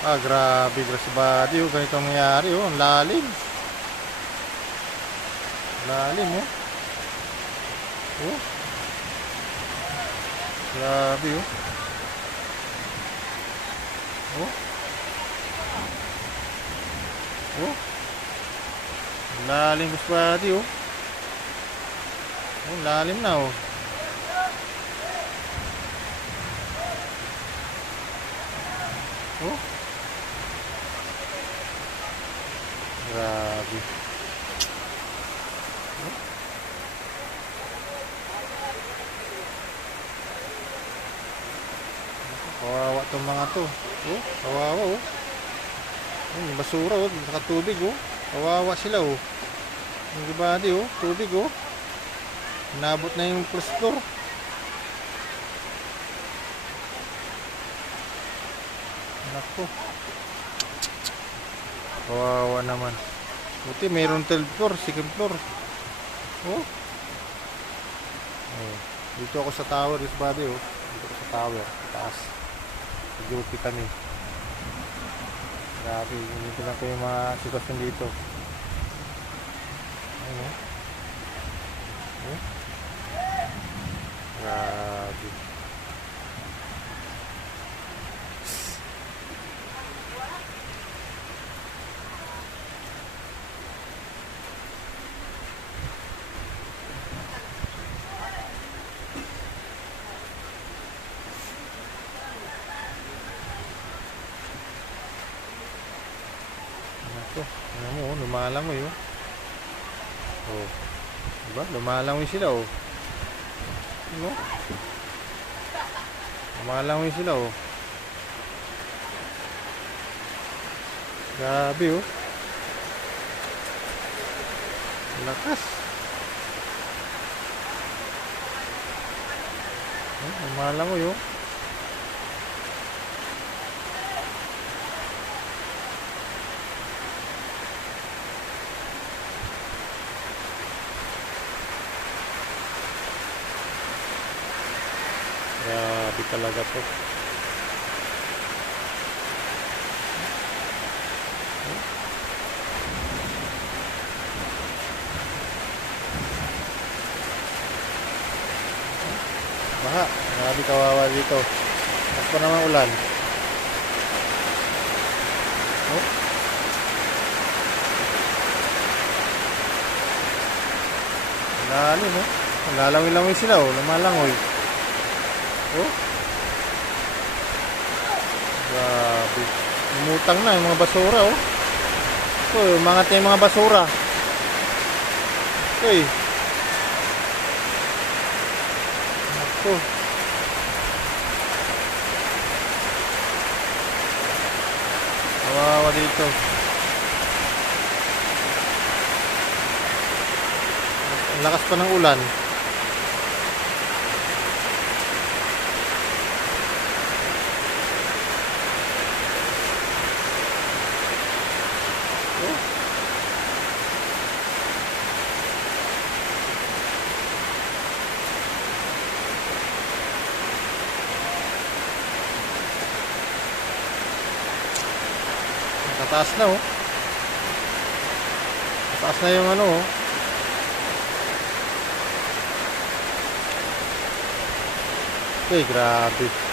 Grabe, grasbady, oh. Ganito ang nangyari, oh. Ang lalim. Lalim, oh. Oh. Grabe, oh. Oh. Oh. Ang lalim, grasbady, oh. Oh, lalim na, oh. Oh. Grabe. Oh. Kawawa tong mga to. Oh, kawawa, oh. Yung basura, oh. Saka tubig, oh. Kawawa sila, oh. Yung gabady, oh. Tubig, oh. Nabot na yung first floor. Nako. Kawawa naman. Buti mayroon 12 floor, second floor. Oh. Oh. Dito ako sa tower, grasbady, oh. Dito ako sa tower, taas. Duty kami. Grabe, dito lang ko yung mga sitwasyon dito. Ayun, oh. Oh. Grabe. Ito, ano mo, lumalangoy, oh. Oh. Diba? Lumalangoy sila, oh. Ano? Lumalangoy sila, oh. Grabe, oh. Lakas. Oh, lumalangoy, oh. Grabe talaga to. Baha. Grabe kawawa dito. Tapos pa naman ulan. Oh. Lalim, oh. Lalangoy-langoy sila, oh. Lumalangoy. Oh. Grabe. Umutang na yung mga basura, oh. Ito, umangat na yung mga basura. Ito, eh. Ito. Kawawa dito. Ang lakas pa ng ulan. Oh. Nakataas na, oh. Nakataas na yung ano, oh. Okay, grabe.